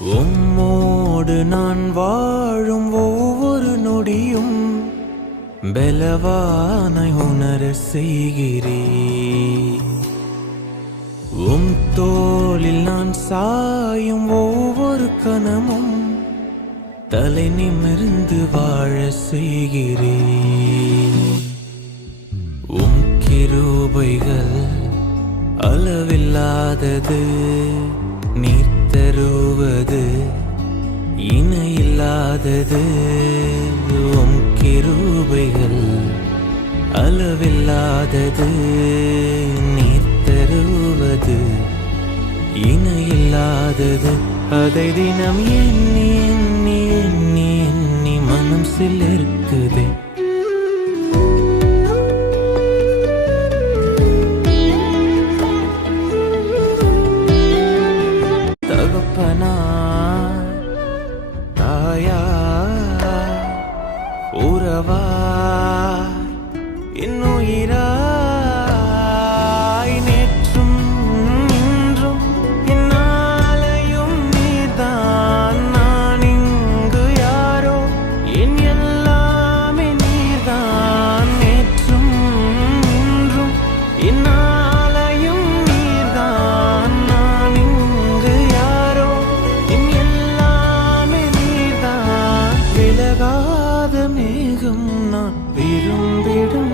உம்மோடு நான் வாழும் ஒவ்வொரு நொடியும் பலவானாய் உணர செய்கிறேன். உம் தோளில் நான் சாயும் ஒவ்வொரு கணமும் தலை நிமிர்ந்து வாழ செய்கிறேன். உம் கிருபைகள் அளவில்லாதது, நீர் தருவது இணையில்லாதது. உம் கிருபைகள் அளவில்லாதது, நீர் தருவது இணையில்லாதது. அதை தினம் எண்ணி எண்ணி எண்ணி எண்ணி மனம் சிலிர்க்குதே. தகப்பனா தாயா உறவா என்னுயிராய் நேற்றும் இன்றும் என்னாலையும் நீர்தான். நான் இங்கு யாரோ, என் எல்லாமே நீர்தான். நேற்றும் இன்றும் என்னாலையும் நீர்தான். நான் இங்கு யாரோ, என் எல்லாமே நீர்தான். விலகாத மேகம் நான் விரும்பிடும்